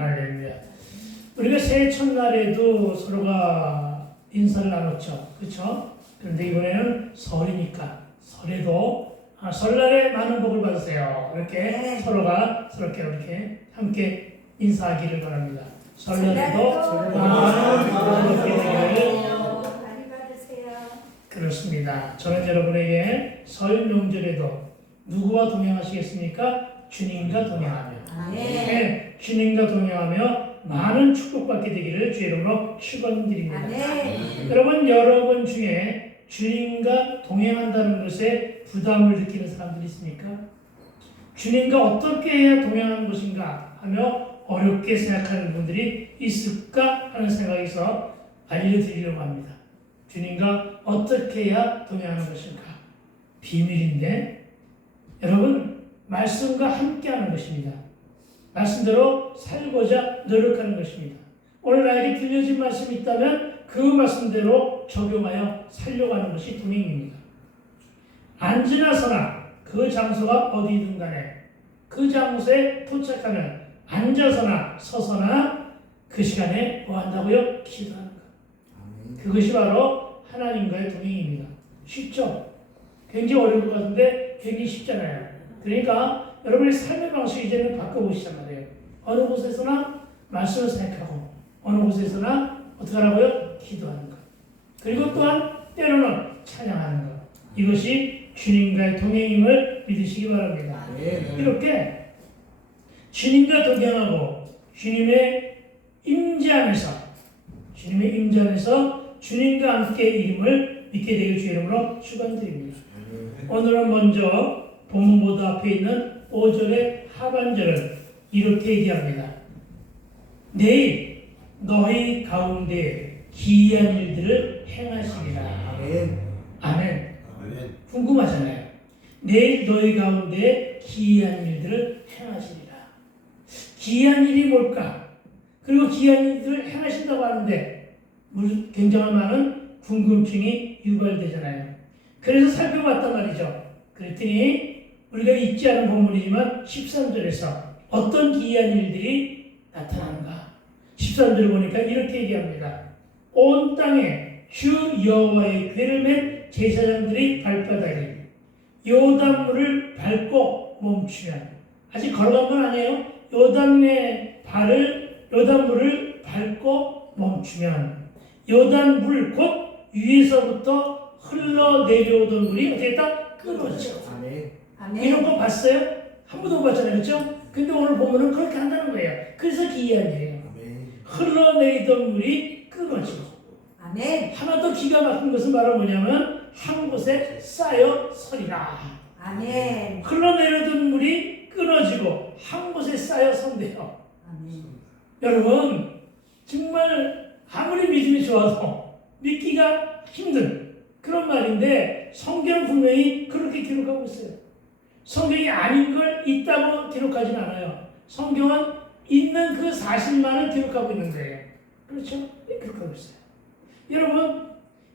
할렐루야. 우리가 새해 첫날에도 서로가 인사를 나눴죠. 그렇죠? 그런데 이번에는 설이니까 설에도 설날에 많은 복을 받으세요. 이렇게 서로가 이렇게 함께 인사하기를 바랍니다. 설날에도 많은 복을 받게 되기를. 많이 받으세요. 그렇습니다. 저는 여러분에게 설 명절에도 누구와 동행하시겠습니까? 주님과 동행하며. 네, 주님과 동행하며 많은 축복받게 되기를 주 이름으로 축원드립니다. 여러분 중에 주님과 동행한다는 것에 부담을 느끼는 사람들이 있습니까? 주님과 어떻게 해야 동행하는 것인가 하며 어렵게 생각하는 분들이 있을까 하는 생각에서 알려드리려고 합니다. 주님과 어떻게 해야 동행하는 것인가? 비밀인데 여러분 말씀과 함께하는 것입니다. 말씀대로 살고자 노력하는 것입니다. 오늘 나에게 들려진 말씀이 있다면 그 말씀대로 적용하여 살려고 하는 것이 동행입니다. 앉으나 서나 그 장소가 어디든 간에 그 장소에 도착하면 앉아서나 서서나 그 시간에 뭐 한다고요? 기도하는 것. 그것이 바로 하나님과의 동행입니다. 쉽죠? 굉장히 어려울 것 같은데 굉장히 쉽잖아요. 그러니까 여러분의 삶의 방식을 이제는 바꿔보시단 말이에요. 어느 곳에서나 말씀을 생각하고 어느 곳에서나 어떻게 하라고요? 기도하는 것. 그리고 또한 때로는 찬양하는 것. 이것이 주님과의 동행임을 믿으시기 바랍니다. 이렇게 주님과 동행하고 주님의 임재 안에서 주님과 함께 이름을 믿게 되길 주 이름으로 축원드립니다. 오늘은 먼저 본문보다 앞에 있는 5절의 하반절을 이렇게 얘기합니다. 내일 너희 가운데 기이한 일들을 행하시리라. 아멘. 궁금하잖아요. 내일 너희 가운데 기이한 일들을 행하시리라. 기이한 일이 뭘까? 그리고 기이한 일들을 행하신다고 하는데 굉장히 많은 궁금증이 유발되잖아요. 그래서 살펴봤단 말이죠. 그랬더니 우리가 잊지 않은 본문이지만 13절에서 어떤 기이한 일들이 나타나는가? 13절 보니까 이렇게 얘기합니다. 온 땅에 주 여호와의 궤를 맨 제사장들이 발바닥에 요단물을 밟고 멈추면, 아직 걸어간 건 아니에요. 요단물을 밟고 멈추면 요단물 곧 위에서부터 흘러내려오던 물이 어떻게 했다? 끊어져. 이런 거 봤어요? 한 번도 못 봤잖아요. 그렇죠? 근데 오늘 보면은 그렇게 한다는 거예요. 그래서 기이한 일이에요. 흘러내리던 물이 끊어지고. 하나 더 기가 막힌 것은 바로 뭐냐면 한 곳에 쌓여 서리라. 흘러내리던 물이 끊어지고 한 곳에 쌓여 선대요. 여러분 정말 아무리 믿음이 좋아도 믿기가 힘든 그런 말인데 성경 분명히 그렇게 기록하고 있어요. 성경이 아닌 걸 있다고 기록하진 않아요. 성경은 있는 그 사실만을 기록하고 있는 거예요. 그렇죠? 기록하고 있어요. 여러분,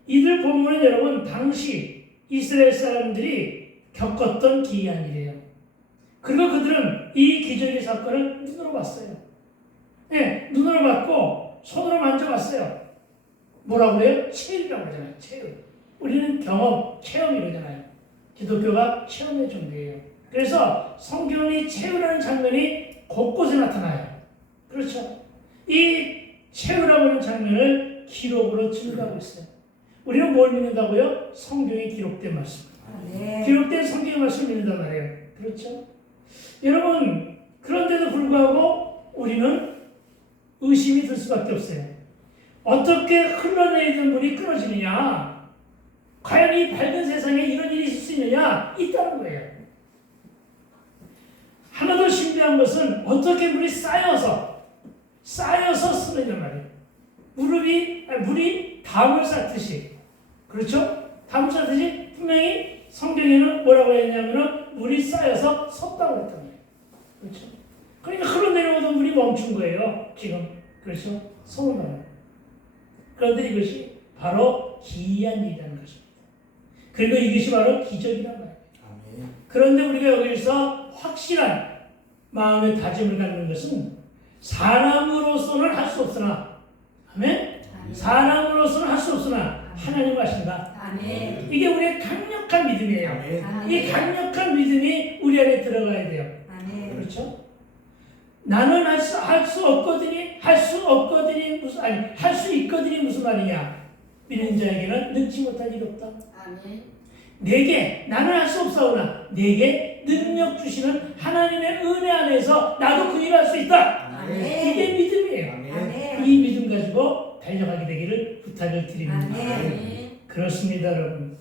이들 본문은 여러분 당시 이스라엘 사람들이 겪었던 기이한 일이에요. 그리고 그들은 이 기적의 사건을 눈으로 봤어요. 네, 눈으로 봤고 손으로 만져봤어요. 뭐라고 그래요? 체험이라고 하잖아요. 체험. 우리는 경험, 체험 이러잖아요. 기독교가 체험의 종교예요. 그래서 성경이 체험이라는 장면이 곳곳에 나타나요. 그렇죠? 이 체험이라고 하는 장면을 기록으로 증거하고 있어요. 우리는 뭘 믿는다고요? 성경에 기록된 말씀. 기록된 성경의 말씀을 믿는단 말이에요. 그렇죠? 여러분, 그런데도 불구하고 우리는 의심이 들 수밖에 없어요. 어떻게 흘러내리던 물이 끊어지느냐? 과연 이 밝은 세상에 이런 일이 있을 수 있느냐? 있다는 거예요. 하나 더 신비한 것은 어떻게 물이 쌓여서 쓰느냐 말이에요. 물이 담을 쌓듯이. 그렇죠? 담을 쌓듯이 분명히 성경에는 뭐라고 했냐면 물이 쌓여서 섰다고 했단 말이에요. 그렇죠? 그러니까 흘러내려오던 물이 멈춘 거예요. 지금. 그렇죠? 서울 말은. 그런데 이것이 바로 기이한 일이라는 것입니다. 그리고 이것이 바로 기적이란 말이에요. 그런데 우리가 여기서 확실한 마음의 다짐을 갖는 것은 사람으로서는 할 수 없으나, 아멘? 사람으로서는 할 수 없으나 하나님 하신다. 아멘. 이게 우리의 강력한 믿음이에요. 아멘. 이 강력한 믿음이 우리 안에 들어가야 돼요. 아멘. 그렇죠? 나는 할 수 없거든이, 할 수 없거든이 무슨, 아니, 할 수 있거든이 무슨 말이냐? 믿는 자에게는 능치 못할 일이 없다. 아멘. 내게, 나는 할 수 없사오나 내게 능력 주시는 하나님의 은혜 안에서 나도 그 일을 할 수 있다. 아멘. 이게 믿음이에요. 아멘. 이 믿음 가지고 달려가게 되기를 부탁을 드립니다. 아멘. 그렇습니다, 여러분.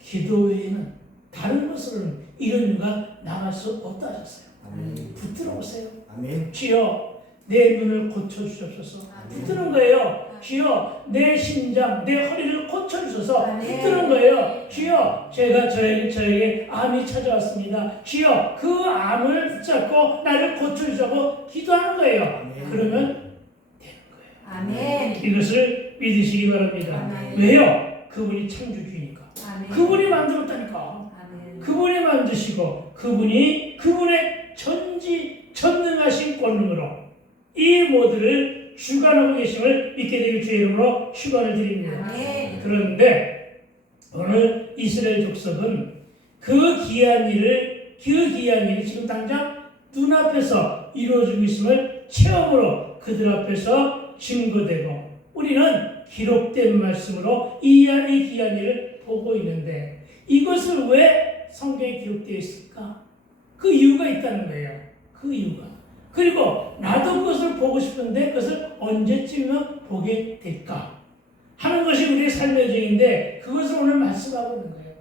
기도 외에는 다른 것으로는 이런 이유가 나갈 수 없다 하셨어요. 아멘. 붙들어 보세요. 아멘. 주여, 내 눈을 고쳐주옵소서. 붙드는 거예요. 주여, 내 심장, 내 허리를 고쳐주소서. 붙드는 거예요. 주여, 제가 저에게 암이 찾아왔습니다. 주여, 그 암을 붙잡고 나를 고쳐주자고 기도하는 거예요. 아멘. 그러면 되는 거예요. 아멘. 이것을 믿으시기 바랍니다. 아멘. 왜요? 그분이 창조주니까. 아멘. 그분이 만들었다니까. 아멘. 그분이 만드시고 그분의 전지전능하신 권능으로 이 모두를 주관하고 계심을 믿게 되길 주의 이름으로 축원을 드립니다. 아멘. 그런데 오늘 이스라엘 족속은 그 귀한 일이 지금 당장 눈앞에서 이루어지고 있음을 체험으로 그들 앞에서 증거되고 우리는 기록된 말씀으로 이 귀한 일을 보고 있는데 이것을 왜 성경에 기록되어 있을까? 그 이유가 있다는 거예요. 그 이유가. 그리고 나도 그것을 보고 싶은데 그것을 언제쯤이면 보게 될까? 하는 것이 우리의 삶의 여정인데 그것을 오늘 말씀하고 있는 거예요.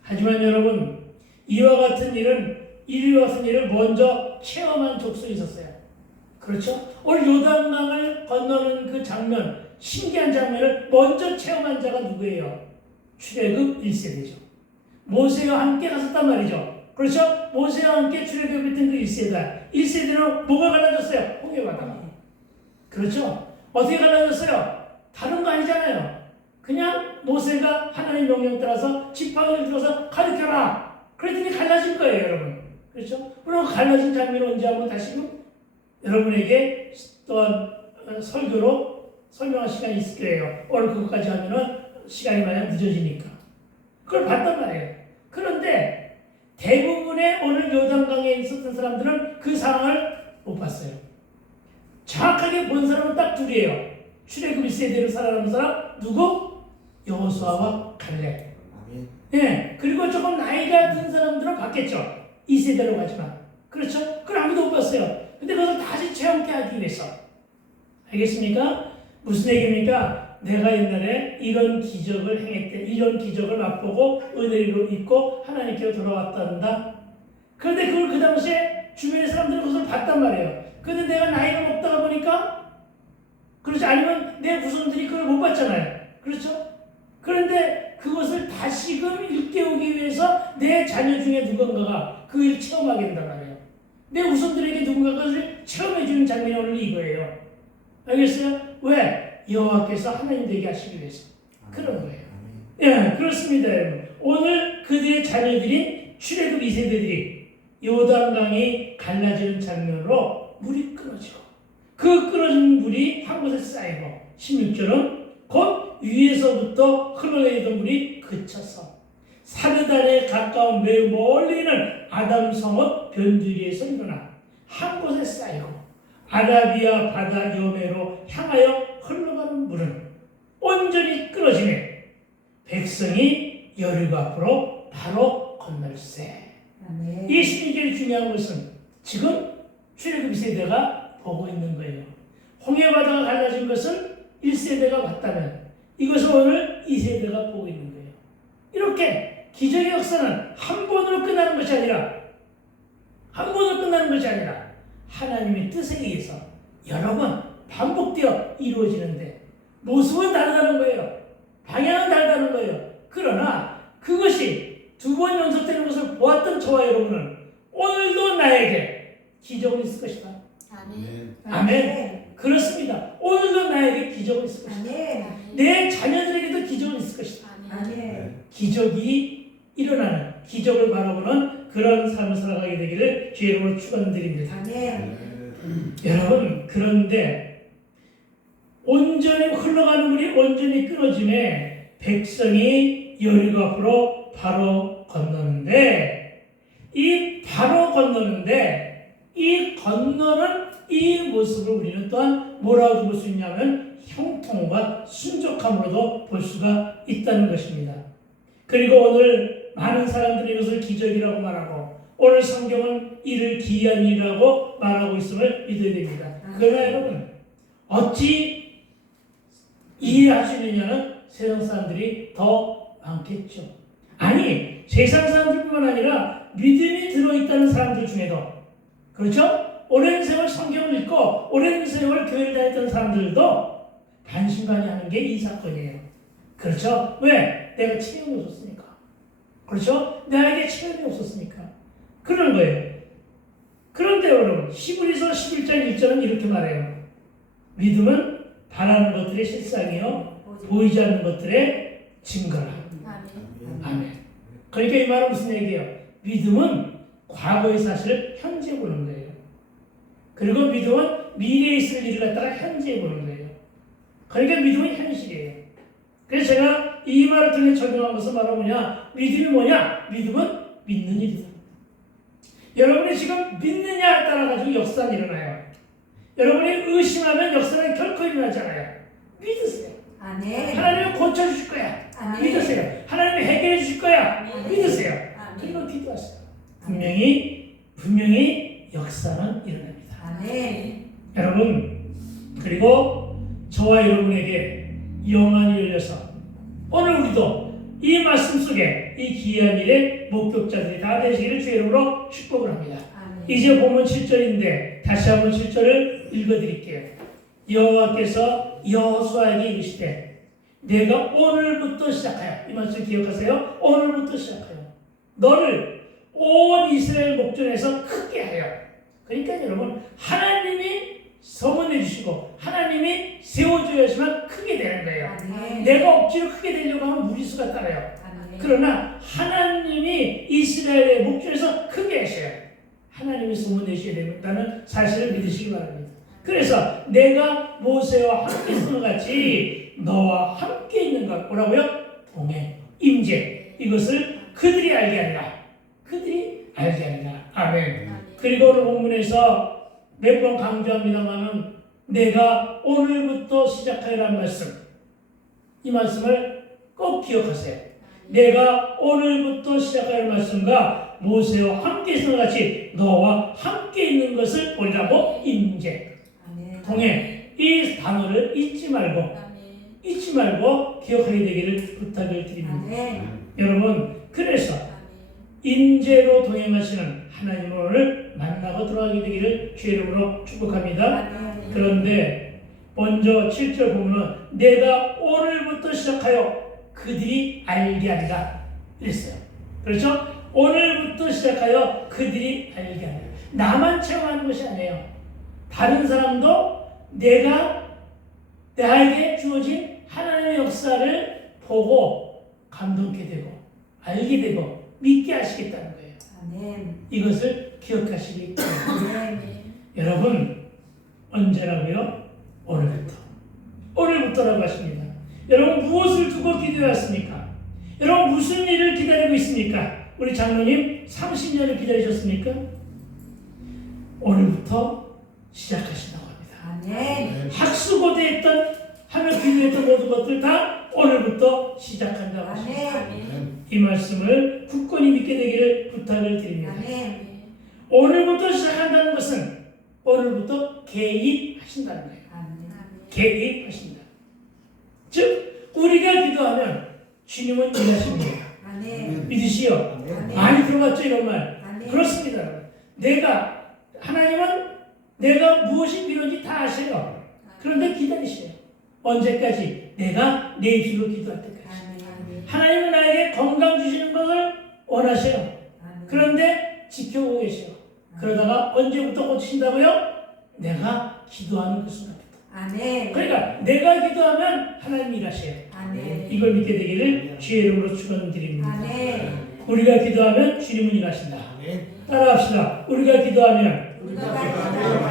하지만 여러분, 이와 같은 일을 먼저 체험한 족속이 있었어요. 그렇죠? 오늘 요단강을 건너는 그 장면, 신기한 장면을 먼저 체험한 자가 누구예요? 출애굽 1세대죠. 모세와 함께 갔었단 말이죠. 그렇죠? 모세와 함께 출애굽했던 그 1세대. 1세대는 뭐가 갈라졌어요? 홍해바다가. 그렇죠? 어떻게 갈라졌어요? 다른 거 아니잖아요. 그냥 모세가 하나님의 명령 따라서 지팡이를 들어서 가르쳐라. 그랬더니 갈라진 거예요, 여러분. 그렇죠? 그럼 갈라진 장면을 언제 한번 다시금 여러분에게 또한 설교로 설명할 시간이 있을 거예요. 오늘 그것까지 하면은 시간이 많이 늦어지니까. 그걸 봤단 말이에요. 그런데 대부분의 오늘 요단강에 있었던 사람들은 그 상황을 못 봤어요. 정확하게 본 사람은 딱 둘이에요. 출애굽 1세대로 살아남은 사람 누구? 여호수아와 갈렙. 아멘. 예, 그리고 조금 나이가 든 사람들은 봤겠죠. 2세대로 가지만. 그렇죠? 그걸 아무도 못 봤어요. 근데 그것을 다시 체험케 하기 위해서. 알겠습니까? 무슨 얘기입니까? 내가 옛날에 이런 기적을 행했대. 이런 기적을 맛보고 은혜로 입고 하나님께로 돌아왔단다. 그런데 그걸 그 당시에 주변의 사람들은 그것을 봤단 말이에요. 그런데 내가 나이가 먹다가 보니까 그렇지 아니면 내 후손들이 그걸 못 봤잖아요. 그렇죠? 그런데 그것을 다시금 일깨우기 위해서 내 자녀 중에 누군가가 그 일을 체험하게 된단 말이에요. 내 후손들에게 누군가가 그것을 체험해주는 장면이 오늘 이거예요. 알겠어요? 왜? 여호와께서 하나님 되게 하시기 위해서. 그런 거예요. 예, 그렇습니다, 여러분. 오늘 그들의 자녀들인 출애굽 2세대들이 요단강이 갈라지는 장면으로 물이 끊어지고 그 끊어진 물이 한 곳에 쌓이고 16절은 곧 위에서부터 흘러내리던 물이 그쳐서 사르단에 가까운 매우 멀리 있는 아담 성읍 변두리에서 일어나 한 곳에 쌓이고 아라비아 바다 여매로 향하여 흘러가는 물은 온전히 끊어지네 백성이 여리고 앞으로 바로 건널세. 이 12절이 중요한 것은 지금 출애굽 2세대가 보고 있는 거예요. 홍해바다가 갈라진 것은 1세대가 봤다면 이것을 오늘 2세대가 보고 있는 거예요. 이렇게 기적의 역사는 한 번으로 끝나는 것이 아니라 하나님의 뜻에 의해서 여러 번 반복되어 이루어지는데 모습은 다르다는 거예요. 방향은 다르다는 거예요. 그러나 그것이 두 번 연속되는 것을 보았던 저와 여러분은 오늘도 나에게 기적은 있을 것이다. 아멘. 아멘. 그렇습니다. 오늘도 나에게 기적은 있을 것이다. 내 자녀들에게도 기적은 있을 것이다. 아멘. 기적이 일어나는 기적을 바라보는 그런 삶을 살아가게 되기를 주의 이름으로 축원드립니다. 아멘. 여러분, 그런데 온전히 흘러가는 물이 온전히 끊어짐에 백성이 여리고 앞으로 바로 건너는데 이 건너는 이 모습을 우리는 또한 뭐라고 볼 수 있냐면 형통과 순종함으로도 볼 수가 있다는 것입니다. 그리고 오늘 많은 사람들이 이것을 기적이라고 말하고 오늘 성경은 이를 기이한 일이라고 말하고 있음을 믿어야 됩니다. 그러나 여러분, 어찌 이해할 수 있느냐는 세상 사람들이 더 많겠죠. 아니, 세상 사람들뿐만 아니라 믿음이 들어있다는 사람들 중에도, 그렇죠? 오랜 세월 성경을 읽고 오랜 세월 교회를 다녔던 사람들도 반신반의하는 게 이 사건이에요. 그렇죠? 왜? 내가 체험이 없었으니까. 그렇죠? 나에게 체험이 없었으니까. 그런 거예요. 그런데 여러분, 히브리서 11장 1절은 이렇게 말해요. 믿음은 바라는 것들의 실상이요 보이지 않는 것들의 증거라. 아멘. 그러니까 이 말은 무슨 얘기예요? 믿음은 과거의 사실을 현재 보는 거예요. 그리고 믿음은 미래에 있을 일을 갖다가 현재에 보는 거예요. 그러니까 믿음은 현실이에요. 그래서 제가 이 말을 통해 적용한 것은 바로 뭐냐? 믿음이 뭐냐? 믿음은 믿는 일이다. 여러분이 지금 믿느냐에 따라 가지고 역사는 일어나요. 여러분이 의심하면 역사는 결코 일어나잖아요. 믿으세요. 아멘. 하나님은 고쳐주실 거야. 아멘. 믿으세요. 하나님이 해결해 주실 거야. 아멘. 믿으세요. 아멘. 그리고 기도하세요. 분명히 역사는 일어납니다. 아멘. 여러분, 그리고 저와 여러분에게 영안이 열려서 오늘 우리도 이 말씀 속에 이 귀한 일의 목격자들이 다 되시기를 주의 이름으로 축복을 합니다. 아멘. 이제 본문 7절인데 다시 한번 7절을 읽어드릴게요. 여호와께서 여호수아에게 이르시되 내가 오늘부터 시작하여, 이 말씀 기억하세요. 오늘부터 시작하여 너를 온 이스라엘 목전에서 크게 하여. 그러니까 여러분, 하나님이 서문해 주시고 하나님이 세워줘야 하지만 크게 되는 거예요. 아멘. 내가 억지로 크게 되려고 하면 무리수가 따라요. 아멘. 그러나 하나님이 이스라엘의 목전에서 크게 하셔요. 하나님이 소문내셔야 된다는 사실을 믿으시기 바랍니다. 그래서 내가 모세와 함께 있는 것 같이 너와 함께 있는 것, 뭐라고요? 동행, 임재, 이것을 그들이 알게 하리라. 그들이 알게 하리라. 아멘. 그리고 오늘 본문에서 몇 번 강조합니다만은 내가 오늘부터 시작하여라는 말씀, 이 말씀을 꼭 기억하세요. 내가 오늘부터 시작할 말씀과 모세와 함께 있는 것 같이 너와 함께 있는 것을 보리라고. 임재, 동행, 이 단어를 잊지 말고 기억하게 되기를 부탁을 드립니다. 아멘. 여러분, 그래서 임재로 동행하시는 하나님을 오늘 만나고 들어가게 되기를 주의 이름으로 축복합니다. 아멘. 그런데 먼저 7절 보면 내가 오늘부터 시작하여 그들이 알게 하리라 이랬어요. 그렇죠? 오늘부터 시작하여 그들이 알게 하리라. 나만 체험하는 것이 아니에요. 다른 사람도 나에게 주어진 하나님의 역사를 보고 감동케 되고 알게 되고 믿게 하시겠다는 거예요. 아멘. 이것을 기억하시기 바랍니다. 아멘. 여러분, 언제라고요? 오늘부터라고 하십니다. 여러분, 무엇을 두고 기도해왔습니까? 여러분, 무슨 일을 기다리고 있습니까? 우리 장로님 30년을 기다리셨습니까? 오늘부터 시작하신다고 합니다. 아멘. 학수고대했던 하며 기도했던 모든 것들 다 오늘부터 시작한다고 하십니다. 아멘. 이 말씀을 굳건히 믿게 되기를 부탁을 드립니다. 아멘. 오늘부터 시작한다는 것은 오늘부터 개입하신다는 거예요. 아멘. 개입하신다. 즉 우리가 기도하면 주님은 일하십니다. 아멘. 믿으시오. 아멘. 많이 들어봤죠 이런 말. 아멘. 그렇습니다. 하나님은 내가 무엇이 필요한지 다 아셔요. 그런데 기다리셔요. 언제까지? 내가 내 입술로 기도할 때까지. 아멘. 하나님은 나에게 건강 주시는 것을 원하셔요. 아멘. 그런데 지켜보고 계셔요. 그러다가 언제부터 고치신다고요? 내가 기도하는 그 순간부터. 아멘. 그러니까 내가 기도하면 하나님이 일하셔요. 아멘. 이걸 믿게 되기를 주의 이름으로 축원드립니다. 아멘. 우리가 기도하면 주님은 일하신다. 따라합시다. 우리가 기도하면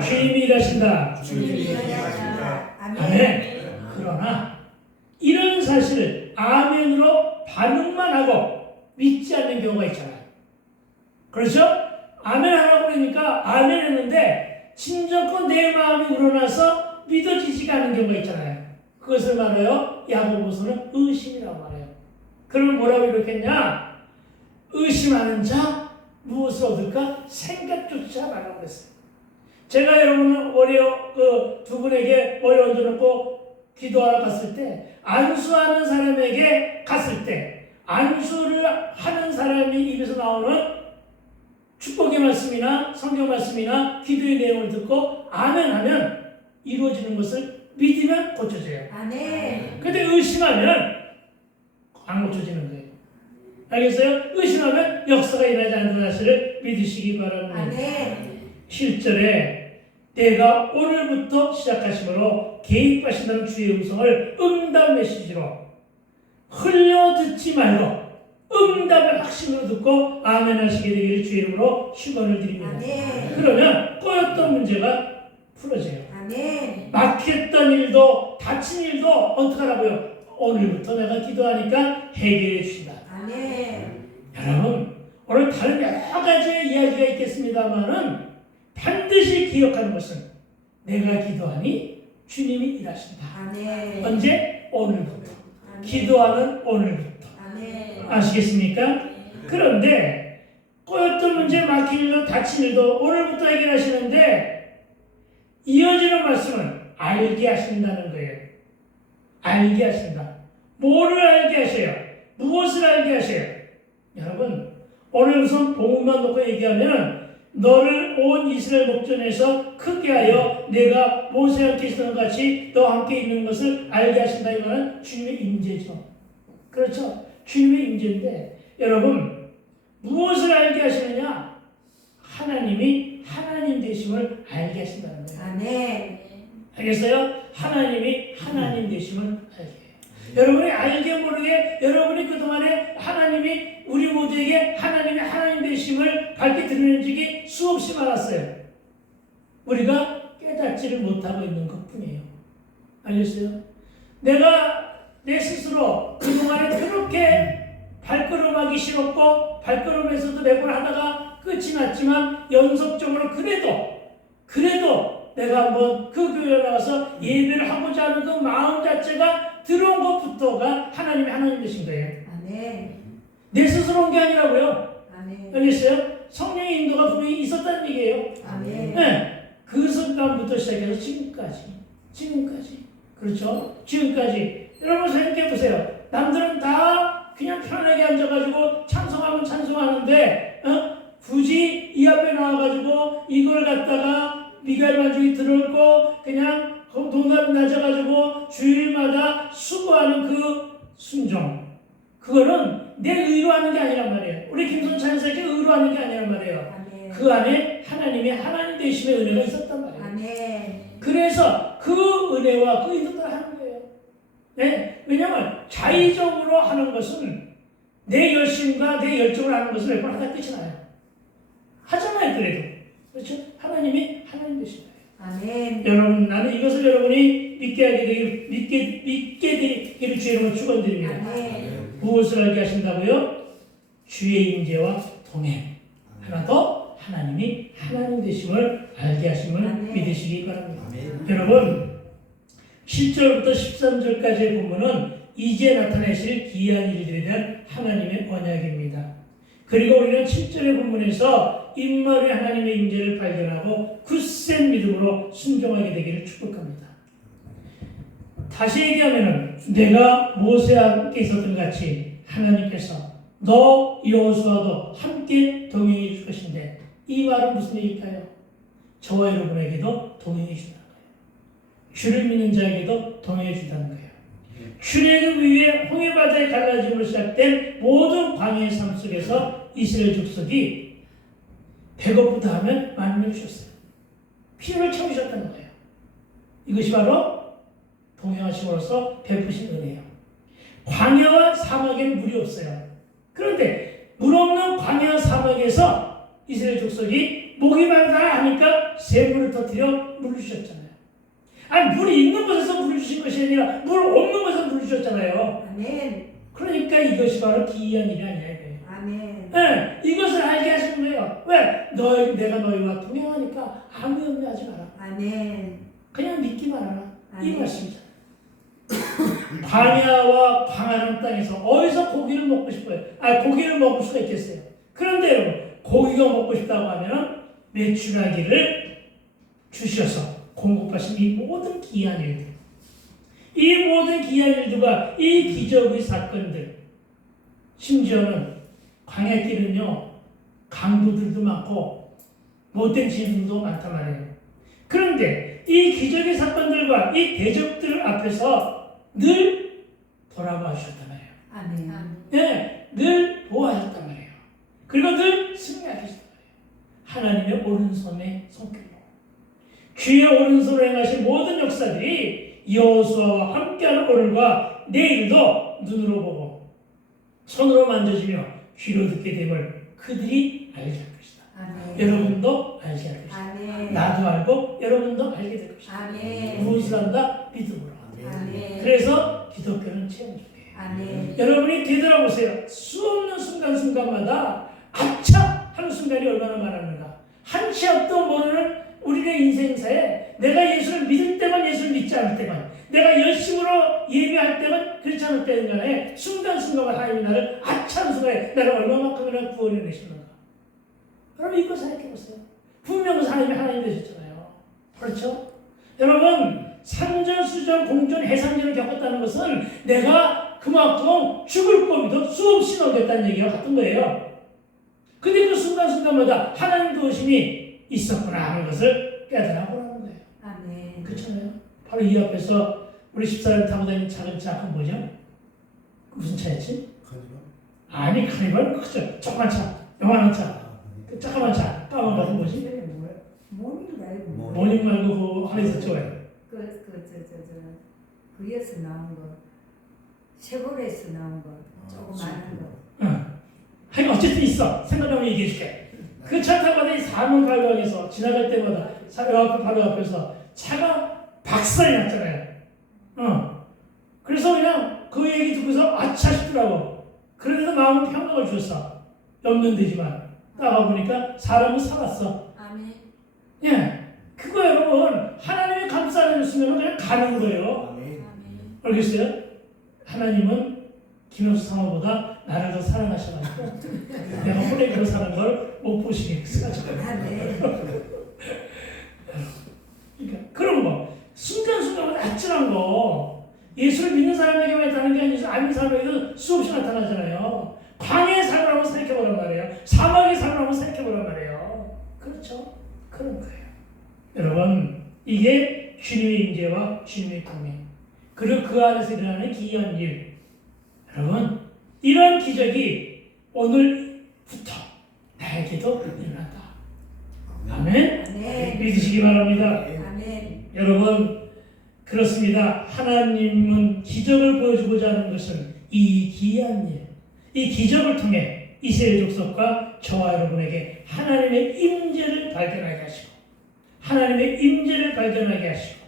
주님이 일하신다. 주님이 일하신다. 아멘. 그러나 이런 사실을 아멘으로 반응만 하고 믿지 않는 경우가 있잖아요. 그렇죠? 아멘 하라고 그러니까 아멘 했는데 진정껏 내 마음이 우러나서 믿어지지가 않는 경우가 있잖아요. 그것을 말해요. 야고보서는 의심이라고 말해요. 그러면 뭐라고 이렇겠냐? 의심하는 자 무엇을 얻을까? 생각조차 말하고 그랬어요. 제가 여러분 월요 두 분에게 머리 얹어놓고 기도하러 갔을 때 안수하는 사람에게 갔을 때 안수를 하는 사람이 입에서 나오는 축복의 말씀이나 성경 말씀이나 기도의 내용을 듣고 아멘 하면 이루어지는 것을 믿으면 고쳐져요. 아멘. 근데 의심하면 안 고쳐지는 거예요. 알겠어요? 의심하면 역사가 일어나지 않는 사실을 믿으시기 바랍니다. 아멘. 7절에 내가 오늘부터 시작하심으로 개입하신다는 주의 음성을 응답 메시지로 흘려 듣지 말고 응답을 확신으로 듣고 아멘 하시게 되기를 주의 이름으로 축원을 드립니다. 아멘. 그러면 꼬였던 문제가 풀어져요. 아멘. 막혔던 일도 다친 일도 어떻게 하라고요? 오늘부터 내가 기도하니까 해결해 주신다. 아멘. 여러분 오늘 다른 여러 가지의 이야기가 있겠습니다만은 반드시 기억하는 것은 내가 기도하니 주님이 일하신다. 아멘. 언제? 오늘부터. 아멘. 기도하는 오늘부터. 아멘. 아시겠습니까? 그런데 꼬였던 문제, 막힌 일도 다친 일도 오늘부터 해결하시는데 이어지는 말씀은 알게 하신다는 거예요. 알게 하신다. 뭐를 알게 하셔요? 무엇을 알게 하셔요? 여러분 오늘 우선 복음만 놓고 얘기하면 너를 온 이스라엘 목전에서 크게 하여 내가 모세와 함께 있었던 것 같이 너와 함께 있는 것을 알게 하신다. 이 말은 주님의 임재죠. 그렇죠? 주님의 임재인데 여러분 무엇을 알게 하시느냐? 하나님이 하나님 되심을 알게 하신다는 거예요. 아멘. 알겠어요? 하나님이 하나님 되심을 알게 해요. 여러분이 알게 모르게 여러분이 그동안에 하나님이 우리 모두에게 하나님의 하나님 되심을 밝게 드리는 적이 수없이 많았어요. 우리가 깨닫지를 못하고 있는 것뿐이에요. 알겠어요? 내가 내 스스로 그동안에 그렇게 발걸음하기 싫었고 발걸음에서도 매번 하다가 끝이 났지만 연속적으로 그래도 내가 한번 그 교회에 나와서 예배를 하고자 하는 그 마음 자체가 들어온 것부터가 하나님의 하나님 되신 거예요. 아멘. 내 스스로 온 게 아니라고요. 아멘. 알겠어요? 성령의 인도가 분명히 있었다는 얘기예요. 아멘. 네. 그 순간부터 시작해서 지금까지. 그렇죠? 지금까지. 여러분 생각해 보세요. 남들은 다 그냥 편하게 앉아가지고 찬송하면 찬송하는데, 굳이 이 앞에 나와가지고 이걸 갖다가 미가엘 반죽이 들어올고 그냥 돈을 낮아가지고 주일마다 수고하는 그 순종. 그거는 내 의로 하는 게 아니란 말이에요. 우리 김선 찬사에게 의로 하는 게 아니란 말이에요. 아멘. 그 안에 하나님의 하나님 되심의 은혜가 있었단 말이에요. 아멘. 그래서 그 은혜와 그 인도 따라 하는 거예요. 네? 왜냐하면 자의적으로 하는 것은 내 열심과 내 열정을 하는 것을 몇 번 하다 끝이 나요. 하잖아요, 그래도. 그렇죠? 하나님이 하나님 되신 거예요. 아멘. 여러분, 나는 이것을 여러분이 믿게 되기를 주의 이름으로 축원드립니다. 아멘. 무엇을 알게 하신다고요? 주의 임재와 동행. 하나 더 하나님이 하나님 되심을 알게 하심을 아멘. 믿으시기 바랍니다. 아멘. 여러분 10절부터 13절까지의 본문은 이제 나타내실 기이한 일들에 대한 하나님의 언약입니다. 그리고 우리는 7절의 본문에서 임마누엘 하나님의 임재를 발견하고 굳센 믿음으로 순종하게 되기를 축복합니다. 다시 얘기하면 내가 모세와 함께 있었던 것 같이 하나님께서 너 여호수아도 함께 동행해 줄 것인데 이 말은 무슨 얘기일까요? 저와 여러분에게도 동행해 준다는 거예요. 주를 믿는 자에게도 동행해 준다는 거예요. 출애굽 위에 홍해바다에 갈라짐으로 시작된 모든 광야의 삶 속에서 이스라엘 족속이 배고프다 하면 만나를 주셨어요. 필요를 채우셨다는 거예요. 이것이 바로 동행하심으로써 베푸신 은혜예요. 광야와 사막에는 물이 없어요. 그런데 물 없는 광야와 사막에서 이스라엘 족속이 목이 마르다 하니까 샘물을 터뜨려 물을 주셨잖아요. 아니, 물이 있는 곳에서 물을 주신 것이 아니라 물 없는 곳에서 물을 주셨잖아요. 아멘. 그러니까 이것이 바로 기이한 일이 아니야 이거예요. 아멘. 네, 이것을 알게 하시는 거예요. 왜? 내가 너희와 동행하니까 아무 염려하지 마라. 아멘. 그냥 믿기만 하라. 이 아멘. 말씀이잖아요. 광야와 광활한 땅에서 어디서 고기를 먹고 싶어요? 고기를 먹을 수가 있겠어요. 그런데 여러분, 고기가 먹고 싶다고 하면 메추라기를 주셔서 공급하신 이 모든 기이한 일들, 이 모든 기이한 일들과 이 기적의 사건들, 심지어는 광야길은요 강도들도 많고 못된 짐승도 많단 말이에요. 그런데 이 기적의 사건들과 이 대적들 앞에서 늘 돌아봐 주셨단 말이에요. 아멘. 네, 늘 도와주셨단 말이에요. 그리고 늘 승리하게 하셨단 말이에요. 하나님의 오른손에 손길로 주의 오른손으로 행하신 모든 역사들이 여호수아와 함께하는 오늘과 내일도 눈으로 보고 손으로 만져지며 귀로 듣게 됨을 그들이 알게 할 것이다. 아멘. 여러분도 알게 할 것이다. 아멘. 나도 알고 여러분도 알게 될 것이다. 아멘. 무엇을 한다? 믿음으로. 아멘. 그래서 기독교는 체험적이에요. 아멘. 여러분이 되돌아보세요. 수없는 순간순간마다 아차 하는 순간이 얼마나 많았는가. 한 치 앞도 모르는 우리의 인생사에 내가 예수를 믿을 때만 예수를 믿지 않을 때만 내가 열심으로 예배할 때만 그렇지 않을 때는 간에 순간순간 하나님이 나를 아차하는 순간에 나를 얼마만큼이나 구원해 내시는가. 여러분 이거 생각해보세요. 분명 하나님이 하나님 되셨잖아요. 그렇죠? 여러분 산전수전 공전 해상전을 겪었다는 것은 내가 그만큼 죽을 고비도 수없이 넘겼다는 얘기와 같은 거예요. 근데 그 순간순간마다 하나님 도우심이 있었구나 하는 것을 깨달아보라는 거예요. 아멘. 그렇잖아요. 바로 이 앞에서 우리 집사람 타고 다니는 작은 차가 뭐죠? 무슨 차였지? 아니 카니발 그죠? 조그만 차, 요만한 차, 그 조그만 차, 까만 거 뭐지? 모닝 말고 모닝 말고 그 하늘에서 좋아요. 그에서 나온 거, 쉐보레에서 나온 거, 조그마한 거. 응. 하여간 어쨌든 있어. 생각하면 얘기해 줄게. 그 차 타고 다니 사문 발광에서 지나갈 때마다 바로 앞에서 차가 박살이 났잖아요. 그래서 그냥 그 얘기 듣고서 아차 싶더라고. 그런데도 마음은 평강을 주셨어. 염려되지만 따가보니까 사람은 살았어. 아멘. 예, 그거 여러분 하나님이 감싸주시면 그냥 가는 거예요. 아멘. 알겠어요? 하나님은 김영수 사모보다 나를 더 사랑하셔가지고 내가 혼내기로 사는 걸 못 보시겠어요. 아멘. 그러니까 그런 거 순간순간 아찔한 거 예수를 믿는 사람에게만 나타나는 게 아니라 안 믿는 사람에게도 수없이 나타나잖아요. 광야의 삶을 한번 생각해보란 말이에요. 사막의 삶을 한번 생각해보란 말이에요. 그렇죠? 그런 거예요. 여러분 이게 주님의 임재와 주님의 동행 그리고 그 안에서 일어나는 기이한 일. 여러분 이런 기적이 오늘부터 나에게도 일어난다. 아멘. 아멘. 믿으시기 바랍니다. 아멘. 여러분 그렇습니다. 하나님은 기적을 보여주고자 하는 것은 이 기이한 일, 이 기적을 통해 이스라엘 족속과 저와 여러분에게 하나님의 임재를 발견하게 하시고 하나님의 임재를 발견하게 하시고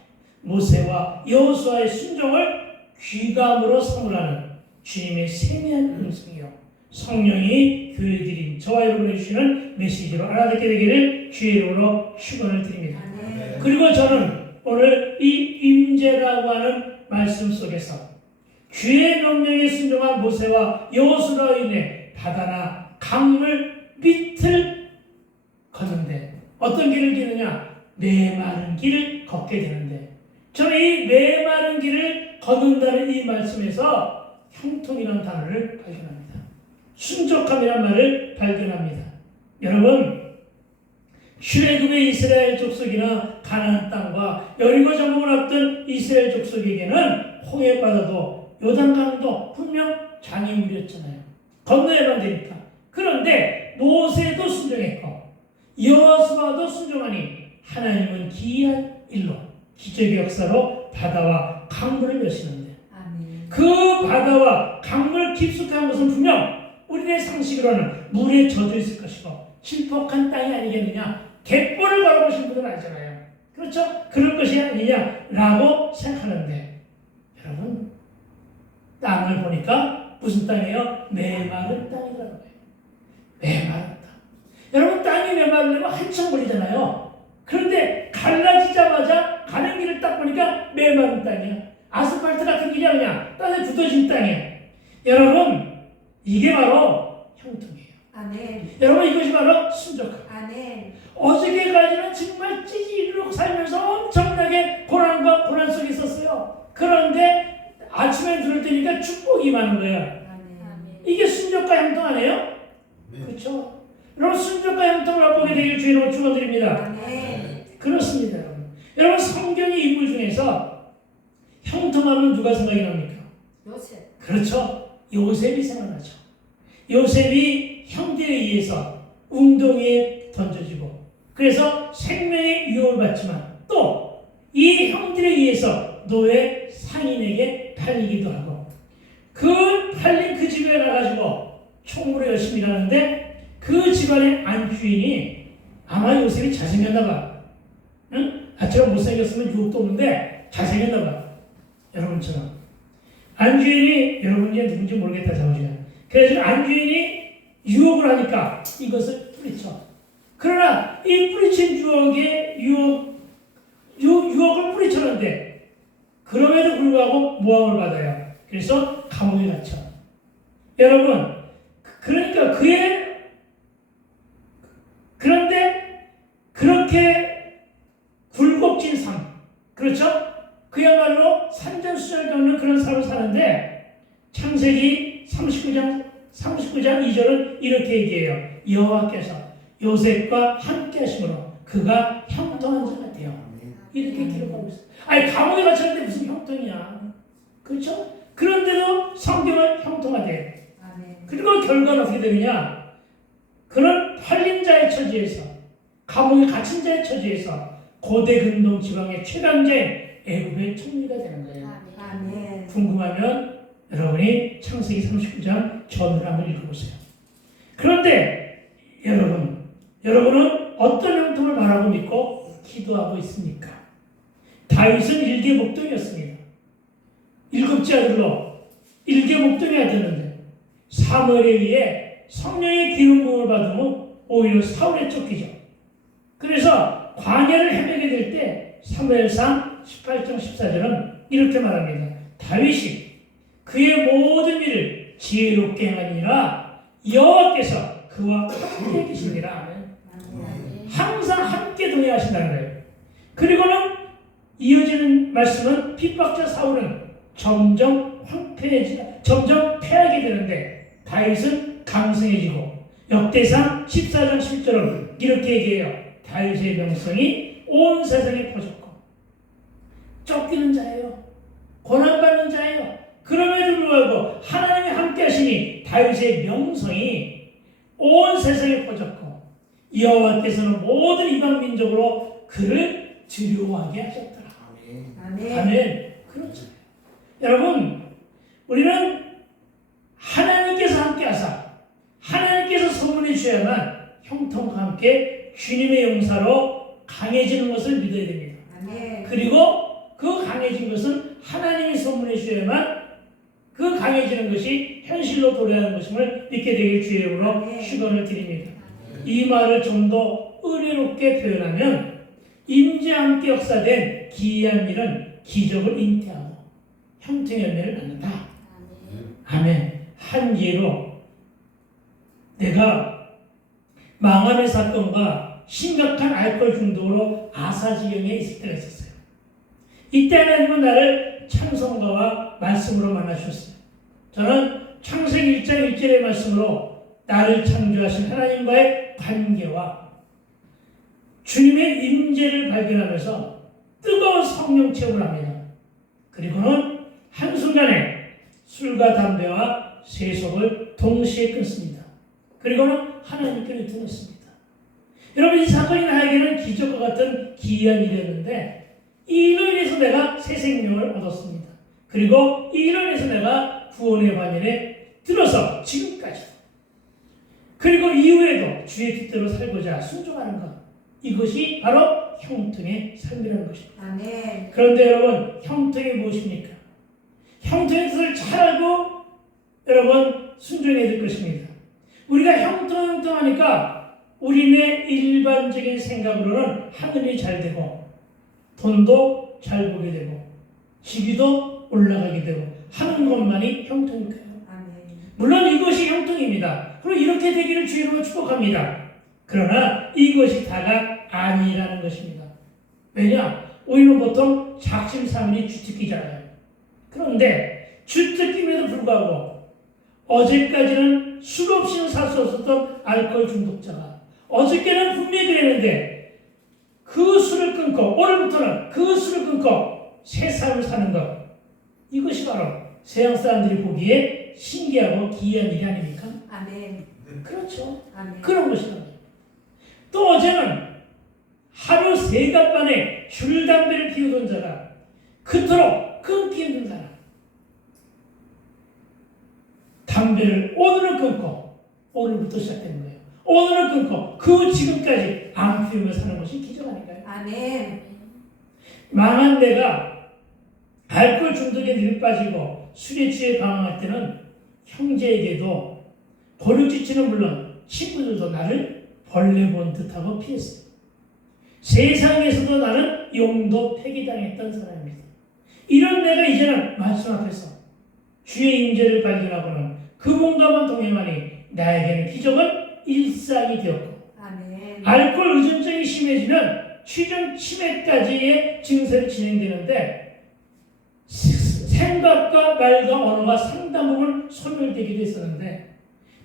모세와 여호수아의 순종을 귀감으로 삼으라는 주님의 세미한 음성이요 성령이 교회드린 저와 여러분에게 주시는 메시지로 알아듣게 되기를 주의 이름으로 축원을 드립니다. 아멘. 그리고 저는 오늘 이 임재라고 하는 말씀 속에서 주의 명령에 순종한 모세와 여호수아로 인해 바다나 강물 밑을 걷는데 어떤 길을 기느냐? 메마른 길을 걷게 되는데 저는 이 메마른 길을 걷는다는 이 말씀에서 형통이라는 단어를 발견합니다. 순족함이라는 말을 발견합니다. 여러분 출애굽의 이스라엘 족속이나 가나안 땅과 여리고 정복을 앞둔 이스라엘 족속에게는 홍해바다도 요단강도 분명 장애물이었잖아요. 건너야만 되니까. 그런데 모세도 순종했고 여호수아도 순종하니 하나님은 기이한 일로 기적의 역사로 바다와 강물을 여시는데 아멘. 그 바다와 강물 깊숙한 곳은 분명 우리의 상식으로는 물에 젖어 있을 것이고 질퍽한 땅이 아니겠느냐 갯벌을 걸어보신 분은 알잖아요. 그렇죠? 그런 것이 아니냐라고 생각하는데 여러분 땅을 보니까 무슨 땅이에요? 메마른 땅이라고요. 메마른 땅. 여러분 땅이 메마르려면 한참 걸리잖아요. 그런데 갈라지자마자 가는 길을 딱 보니까 메마른 땅이야. 아스팔트 같은 길이 아니야. 땅에 굳어진 땅이야. 여러분 이게 바로 형통이에요. 아멘. 여러분 이것이 바로 순종함. 아멘. 어저께까지는 정말 찌질로 살면서 엄청나게 고난과 고난 속에 있었어요. 그런데 아침에 눈을 뜨니까 축복이 많은 거예요. 아멘. 이게 순종과 형통 아니에요? 네. 그렇죠? 여러분 순종과 형통을 맛보게 되길 주의로 축원드립니다. 아멘. 그렇습니다. 여러분. 여러분 성경의 인물 중에서 형통하면 누가 생각이 납니까? 요셉. 그렇죠. 요셉이 생각나죠. 요셉이 형들에 의해서 웅덩이에 던져지고 그래서 생명의 유혹을 받지만 또 이 형들에 의해서 노예 상인에게 팔리기도 하고 그 팔린 그 집에 가가지고 총무로 열심히 일하는데 그 집안의 안주인이 아마 요셉이 잘생겼나 봐. 응? 아처럼 못생겼으면 유혹도 없는데 잘생겼나 봐. 여러분처럼. 안주인이 여러분 이제 누군지 모르겠다 자오지가. 그래서 안주인이 유혹을 하니까 이것을 뿌리쳐. 그러나 이 뿌리친 유혹을 뿌리쳤는데 그럼에도 불구하고 모함을 받아요. 그래서 감옥에 갇혀. 여러분 그러니까 그런데 그렇게 굴곡진 삶 그렇죠? 그야말로 산전수전을 겪는 그런 삶을 사는데 창세기 39장 2절은 이렇게 얘기해요. 여호와께서 요셉과 함께 하심으로 그가 형통한 자가 되어 이렇게 기록하고 있어요. 아니 감옥에 갇혔는데 무슨 형통이야. 그렇죠? 그런데도 성경은 형통하대. 아멘. 그리고 결과는 어떻게 되느냐. 그런 팔린 자의 처지에서 감옥에 갇힌 자의 처지에서 고대 근동 지방의 최강자인 애굽의 총리가 되는 거예요. 아멘. 궁금하면 여러분이 창세기 39장 전을 한번 읽어보세요. 그런데 여러분은 어떤 형통을 바라고 믿고 기도하고 있습니까? 다윗은 일개 목동이었습니다. 7째 아들로 일개 목동해야 되는데 사무엘에 의해 성령의 기름 부음을 받으면 오히려 사울에 쫓기죠. 그래서 광야를 헤매게 될 때 사무엘상 18장 14절은 이렇게 말합니다. 다윗이 그의 모든 일을 지혜롭게 행하니라 여호와께서 그와 함께 계시니라. 항상 함께 동행하신다는 거예요. 그리고는 이어지는 말씀은 핍박자 사울은 점점 패하게 되는데 다윗은 강성해지고 역대상 14장 10절은 이렇게 얘기해요. 다윗의 명성이 온 세상에 퍼졌고 쫓기는 자예요. 고난받는 자예요. 그럼에도 불구하고 하나님이 함께 하시니 다윗의 명성이 온 세상에 퍼졌고 여호와께서는 모든 이방 민족으로 그를 두려워하게 하셨더라. 아멘. 아멘. 그렇죠. 여러분 우리는 하나님께서 함께 하사 하나님께서 소문해 주셔야만 형통과 함께 주님의 용사로 강해지는 것을 믿어야 됩니다. 아멘. 그리고 그 강해진 것은 하나님이 소문해 주셔야만 그 강해지는 것이 현실로 도래하는 것임을 믿게 되길 주의 이름으로 축원을 드립니다. 이 말을 좀 더 은혜롭게 표현하면 임재와 함께 역사된 기이한 일은 기적을 잉태하고 형통의 열매를 낳는다. 아멘. 한 예로 내가 망함의 사건과 심각한 알코올 중독으로 아사지경에 있을 때가 있었어요. 이때 하나님은 나를 찬송가와 말씀으로 만나주셨어요. 저는 창세기 1장 1절의 말씀으로 나를 창조하신 하나님과의 관계와 주님의 임재를 발견하면서 뜨거운 성령 체험을 합니다. 그리고는 한순간에 술과 담배와 세속을 동시에 끊습니다. 그리고는 하나님께 드렸습니다. 여러분 이 사건이 나에게는 기적과 같은 기이한 일이었는데 이 일로 인해서 내가 새 생명을 얻었습니다. 그리고 이 일로 인해서 내가 구원의 반열에 들어서 지금까지도 그리고 이후에도 주의 뜻대로 살고자 순종하는 것 이것이 바로 형통의 삶이라는 것입니다. 아멘. 그런데 여러분, 형통이 무엇입니까? 형통의 뜻을 잘 알고 여러분 순종해야 될 것입니다. 우리가 형통하니까 우리네 일반적인 생각으로는 하늘이 잘 되고 돈도 잘 보게 되고 직위도 올라가게 되고 하는 것만이 형통일까요? 아멘. 물론 이것이 형통입니다. 그리고 이렇게 되기를 주님으로 축복합니다. 그러나 이것이 다가 아니라는 것입니다. 왜냐? 우리는 보통 작심삼일이 주특기잖아요. 그런데 주특기임에도 불구하고 어제까지는 술 없이는 살 수 없었던 알코올 중독자가 어저께는 분명히 그랬는데 그 술을 끊고 오늘부터는 그 술을 끊고 새 삶을 사는 것, 이것이 바로 세상 사람들이 보기에 신기하고 기이한 일이 아닙니까? 아멘. 그렇죠. 아멘. 그런 것이다. 또 어제는 하루 3갑 만에 줄담배를 피우던 자가 그토록 끊기 힘든 사람, 담배를 오늘은 끊고 오늘부터 시작되는 거예요. 오늘은 끊고 그 지금까지 안 피우며 사는 것이 기적 아닌가요? 아멘. 망한 내가 알코올 중독에 늘 빠지고 술에 취해 방황할 때는 형제에게도 버릇지치는 물론 친구들도 나를 벌레 본 듯하고 피했어요. 세상에서도 나는 용도 폐기당했던 사람입니다. 이런 내가 이제는 말씀 앞에서 주의 임재를 발견하고는 그 몸과만 동행하니 나에게는 기적은 일상이 되었고 아멘. 알코올 의존증이 심해지는 취중 치매까지의 증세로 진행되는데 생각과 말과 언어가 상당 부분 소멸되기도 했었는데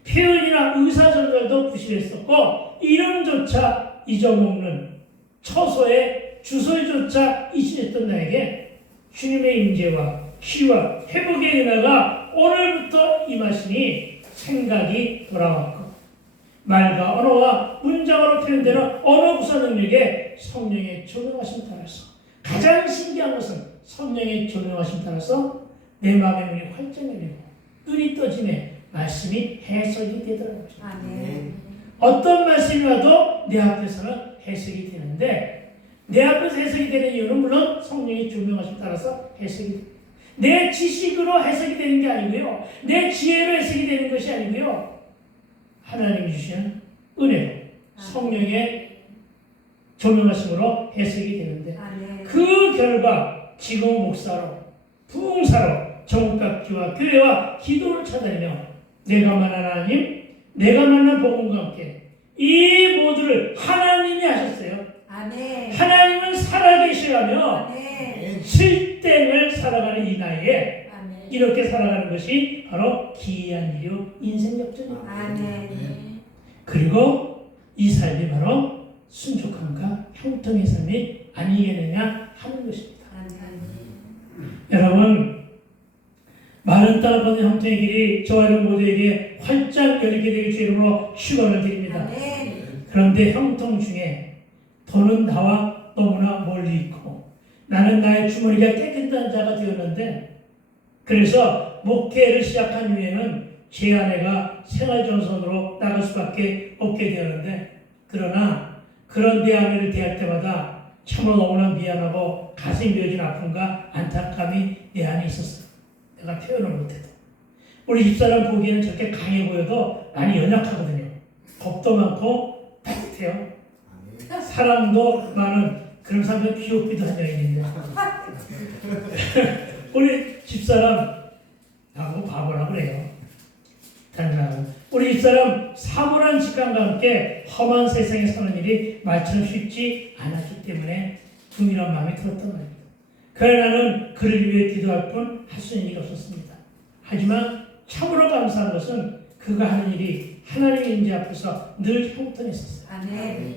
표현이나 의사전달도 부실했었고 이름조차 잊어먹는 처소의 주소조차 잊었던 나에게 주님의 임재와 치유와 회복의 은혜가 오늘부터 임하시니 생각이 돌아왔고 말과 언어와 문장으로 표현되는 언어 구사 능력에 성령의 조명하심 따라서 가장 신기한 것은 성령의 조명하심 따라서 내 마음의 문이 활짝 열리고 눈이 떠지네 말씀이 해석이 되더라고요. 아멘. 어떤 말씀이 와도 내 앞에서는 해석이 되는데 내 앞에서 해석이 되는 이유는 물론 성령의 조명하심 따라서 해석이 됩니다. 내 지식으로 해석이 되는 게 아니고요. 내 지혜로 해석이 되는 것이 아니고요. 하나님이 주시는 은혜로 성령의 조명하심으로 해석이 되는데 그 결과 지금 목사로 부흥사로 정각기와 교회와 기도를 찾아내며 내가 만난 하나님, 내가 만난 복음과 함께 이 모두를 하나님이 하셨어요. 아멘. 하나님은 살아계시라며 아멘. 실생을 살아가는 이 나이에 아멘. 이렇게 살아가는 것이 바로 기이한 일이요 인생 역전입니다. 아멘. 그리고 이 삶이 바로 순종함과 형통의 삶이 아니겠느냐 하는 것입니다. 여러분, 많은 땅을 걷는 형통의 길이 저와 여러분 모두에게 활짝 열리게 되길 주 이름으로 축원을 드립니다. 아멘. 그런데 형통 중에 돈은 나와 너무나 멀리 있고 나는 나의 주머니가 깨끗한 자가 되었는데 그래서 목회를 시작한 후에는 제 아내가 생활전선으로 나갈 수밖에 없게 되었는데 그러나 그런 내 아내를 대할 때마다 참으로 너무나 미안하고 가슴이 미어진 아픔과 안타까움이 내 안에 있었어요. 내가 표현을 못해도. 우리 집사람 보기에는 저렇게 강해 보여도 많이 연약하거든요. 겁도 많고 따뜻해요. 사랑도 많은 그런 사람들 귀엽기도 한 여인인데 우리 집사람 나보고 바보라 그래요. 단순하고 우리 집사람 사모란 직감과 함께 험한 세상에 사는 일이 말처럼 쉽지 않았기 때문에 둥이란 마음이 들었단 말입니다. 그러나 나는 그를 위해 기도할 뿐 할 수 있는 일이 없었습니다. 하지만 참으로 감사한 것은 그가 하는 일이 하나님의 임재 앞에서 늘 형통했었어요. 아멘.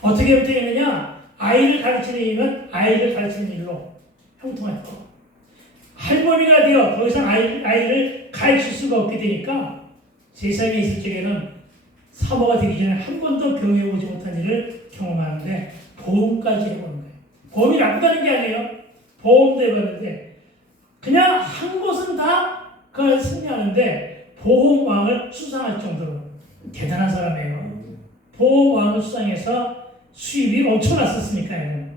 어떻게 형통했느냐? 아이를 가르치는 일은 아이를 가르치는 일로 형통했고 할머니가 되어 더 이상 아이를 가르칠 수가 없게 되니까 세상에 있을 적에는 사모가 되기 전에 한 번도 병해보지 못한 일을 경험하는데 보험까지 해보는 거예요. 보험이 나쁘다는 게 아니에요. 보험도 해봤는데 그냥 한 곳은 다 그걸 승리하는데 보험왕을 수상할 정도로 대단한 사람이에요. 보험왕을 수상해서 수입이 엄청났었으니까요.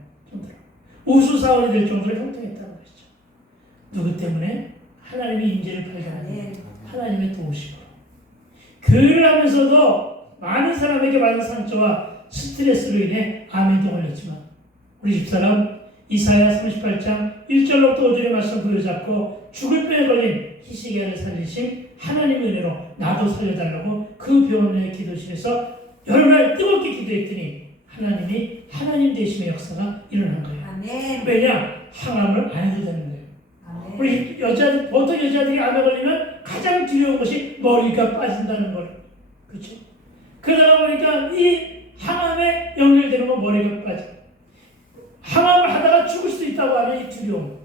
우수사원이 될 정도로 형통했다고 그랬죠. 누구 때문에? 하나님의 임재를 발견하는 하나님의 도우심으로. 교회를 하면서도 많은 사람에게 받은 상처와 스트레스로 인해 암에도 걸렸지만 우리 집사람 이사야 38장 1절로부터 5절의 말씀 부여잡고 죽을 병에 걸린 히스기야를 살리신 하나님의 은혜로 나도 살려달라고 그 병원의 기도실에서 여러 날 뜨겁게 기도했더니 하나님이 하나님 되심의 역사가 일어난 거예요. 아멘. 왜냐? 항암을 안 해도 되는 거예요. 아멘. 우리 보통 여자들이 암에 걸리면 가장 두려운 것이 머리가 빠진다는 걸. 그렇죠? 그러다 보니까 이 항암에 연결되는 건 머리가 빠져. 항암을 하다가 죽을 수도 있다고 하는 이 두려움.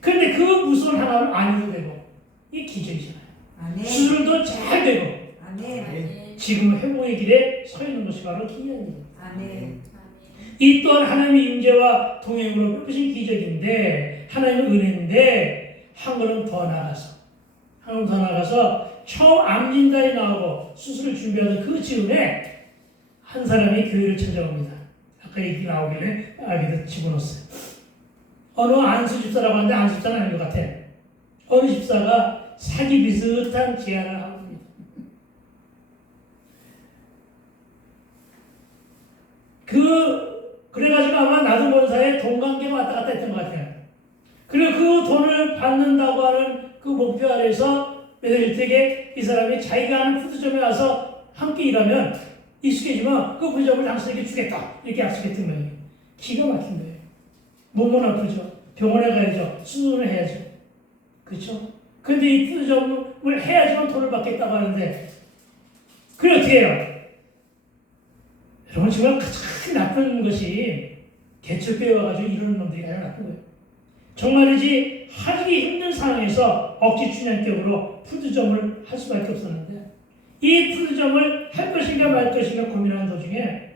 그런데 그 무서운 항암을 안 해도 되고 이게 기적이잖아요. 아멘. 수술도 잘 되고 아멘. 지금 회복의 길에 서 있는 것이 바로 기이한 일이에요. 아멘. 이 또한 하나님의 임재와 동행으로 베푸신 기적인데 하나님의 은혜인데 한 걸음 더 나가서 처음 암 진단이 나오고 수술을 준비하던 그 즈음에 한 사람이 교회를 찾아옵니다. 아까 얘기 나오길래 여기다 집어넣었어요. 어느 안수 집사라고 하는데 안수 집사는 아닌 것 같아. 어느 집사가 사기 비슷한 제안을 하고 있습니다. 그래가지고 아마 나도 본사에 돈 관계가 왔다 갔다 했던 것 같아요. 그리고 그 돈을 받는다고 하는 그 목표 아래에서 메드리텍에 이 사람이 자기가 하는 푸드점에 와서 함께 일하면 익숙해지면 그 푸드점을 당신에게 주겠다. 이렇게 약속했던 거예요. 기가 막힌 거예요. 몸은 아프죠. 병원에 가야죠. 수술을 해야죠. 그렇죠? 근데 이 푸드점을 해야지만 돈을 받겠다고 하는데 그래 어떻게 해요? 여러분 정말 가장 나쁜 것이 개척교회 와가지고 이러는 놈들이 가장 나쁜 거예요. 정말이지 하기 힘든 상황에서 억지 춘향격으로 푸드점을 할 수밖에 없었는데 이 푸드점을 할 것인가 말 것인가 고민하는 도중에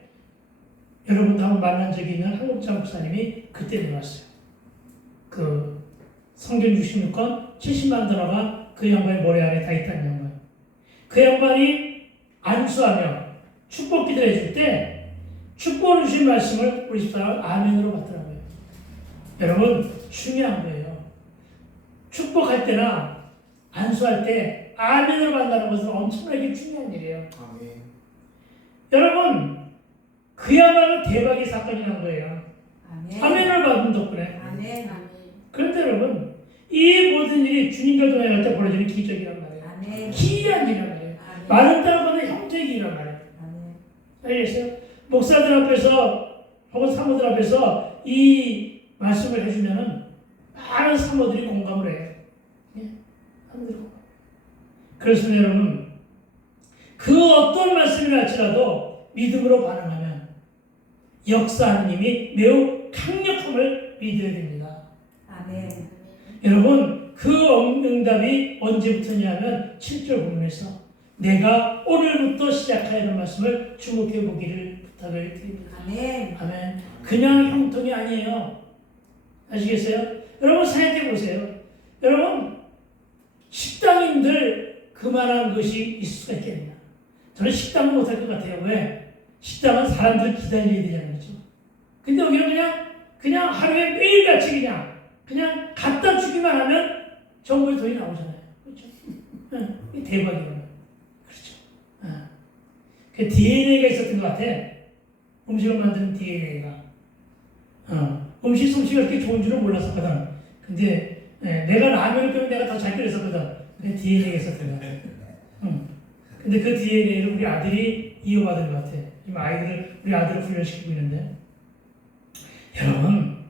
여러분도 한번 만난 적이 있는 한국장 목사님이 그때 나왔어요. 그 성경 66권 70만 단어가 그 양반의 머리 안에 다 있다는 양반. 그 양반이 안수하며 축복 기도를 해줄 때 축복을 주신 말씀을 우리 집사람 아멘으로 받더라고요. 여러분 중요한 거예요. 축복할 때나 안수할 때 아멘으로 받는다는 것은 엄청나게 중요한 일이에요. 아멘. 여러분 그야말로 대박의 사건이 난 거예요. 아멘. 아멘을 받은 덕분에. 아멘. 그런데 여러분 이 모든 일이 주님과 동행할 때 벌어지는 기적이란 말이에요. 아멘. 기이한 일이란 말이에요. 아멘. 많은 따라가는 형제이란 말이에요. 아멘. 알겠어요? 목사들 앞에서 혹은 사모들 앞에서 이 말씀을 해주면은 많은 사모들이 공감을 해요. 예? 사모들이 공감. 그래서 여러분 그 어떤 말씀이라 할지라도 믿음으로 반응하면 역사하는 힘이 매우 강력함을 믿어야 됩니다. 아멘. 여러분 그 응답이 언제부터냐 하면 7절 부분에서 내가 오늘부터 시작하는 말씀을 주목해 보기를 부탁을 드립니다. 아멘. 아멘. 그냥 형통이 아니에요. 아시겠어요? 여러분 생각해 보세요. 여러분 식당인들 그만한 것이 있을 수가 있겠냐? 저는 식당은 못할 것 같아요. 왜? 식당은 사람들 기다려야 되잖아요. 그렇죠? 근데 여기는 그냥 하루에 매일같이 그냥 갖다 주기만 하면 정부의 돈이 나오잖아요. 그렇죠? 응, 이게 대박이에요. 그렇죠? 응. 그 DNA가 있었던 것 같아. 음식을 만드는 DNA가. 음식 솜씨가 그렇게 좋은 줄은 몰랐었거든. 근데 내가 라면을 끓이면 내가 더 잘 끓였었거든. 근데 DNA가 있었던 것 같아. 근데 그 DNA를 우리 아들이 이어받은 것 같아. 지금 우리 아들을 훈련시키고 있는데. 여러분,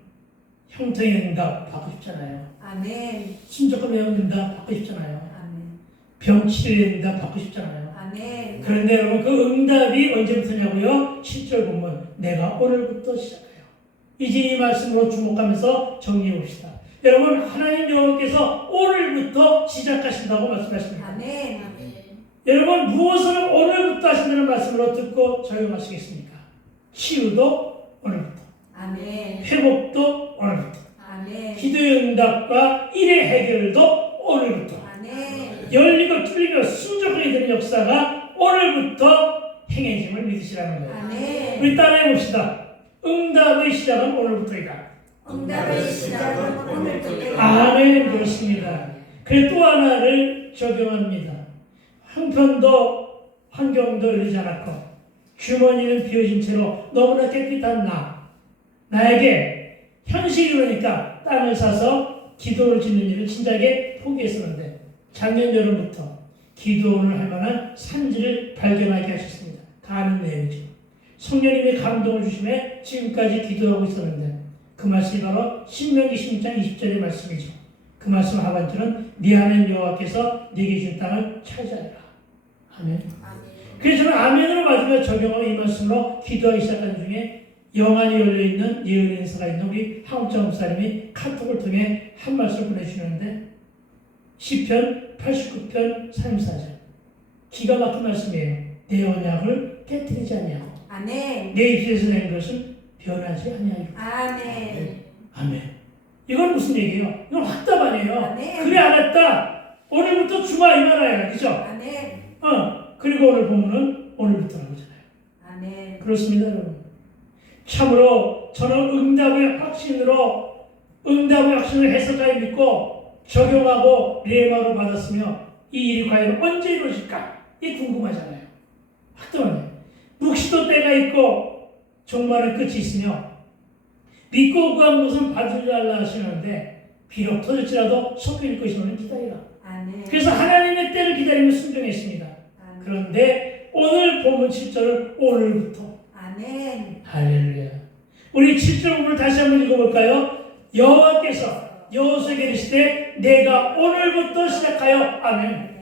형통의 응답 받고 싶잖아요. 아멘. 순적함의 응답 받고 싶잖아요. 아멘. 병치료의 응답 받고 싶잖아요. 아멘. 그런데 여러분 그 응답이 언제부터냐고요? 7절 보면 내가 오늘부터 시작해요. 이제 이 말씀으로 주목하면서 정리해 봅시다. 여러분 하나님 여호와께서 오늘부터 시작하신다고 말씀하십니다. 아멘. 여러분 무엇을 오늘부터 하신다는 말씀으로 듣고 적용하시겠습니까? 치유도 오늘부터, 아멘. 회복도 오늘부터, 아멘. 기도의 응답과 일의 해결도 오늘부터, 아멘. 열리고 뚫리며 순적하게 되는 역사가 오늘부터 행해짐을 믿으시라는 거예요. 아멘. 우리 따라해 봅시다. 응답의 시작은 오늘부터이다. 응답의 시작은 오늘부터이다. 아멘. 그렇습니다. 그래 또 하나를 적용합니다. 형편도 환경도 이르지 않았고 주머니는 비어진 채로 너무나 깨끗한 나에게 현실이 오니까 땅을 사서 기도를 짓는 일을 진작에 포기했었는데 작년 여름부터 기도를 할 만한 산지를 발견하게 하셨습니다. 가는 내용이죠. 성령님의 감동을 주심에 지금까지 기도하고 있었는데 그 말씀이 바로 신명기 16장 20절의 말씀이죠. 그 말씀 하반절은 네 하나님 여호와께서 네게 준 땅을 차지하리라. 아멘. 그래서 저는 아멘으로 받으며 적용하고 이 말씀으로 기도하기 시작한 중에 영안이 열려있는 예언의 은사가 있는 우리 한국장 목사님이 카톡을 통해 한 말씀을 보내주시는데 시편 89편 34절 기가 막힌 말씀이에요. 내 언약을 깨뜨리지 아니하고 아멘. 내 입에서 낸 것은 변하지 아니하리라. 아멘. 아멘. 이건 무슨 얘기예요? 이건 확답 아니에요. 아멘. 그래 알았다. 오늘부터 주마 이 말이야. 그죠? 아멘. 그리고 오늘 보면은 오늘부터라고 하잖아요. 아멘. 그렇습니다, 여러분. 참으로 저는 응답의 확신을 해석하여 믿고 적용하고 레마로 받았으며 이 일이 과연 언제 이루어질까? 이게 궁금하잖아요. 확정하네. 묵시도 때가 있고 종말은 끝이 있으며 믿고 구한 것은 받으려 하려 하시는데 비록 터질지라도 속일 것이오는 기다리라. 아멘. 그래서 하나님의 때를 기다리며 순종했습니다. 아멘. 그런데 오늘 본문 7절은 오늘부터 아멘. 할렐루야. 우리 7절 부분을 다시 한번 읽어볼까요? 여호와께서 여호수아에게 이르시되 내가 오늘부터 시작하여 아멘.